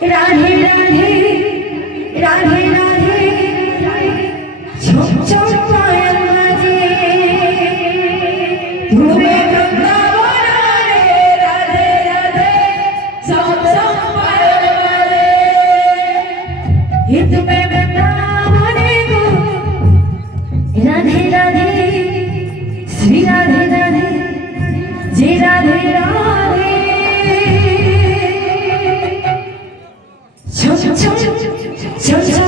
রাধে রাধে রাধে রাধে ঝুম ঝুম পায়ের মাঝে ঘুরে বৃন্দাবন রে রাধে রাধে ঝুম ঝুম পায়ের মাঝে হিত মে বৃন্দাবনে গো রাধে রাধে শ্রী রাধে রাধে যে রাধে রাধে ঝুম ঝুম ঝুম ঝুম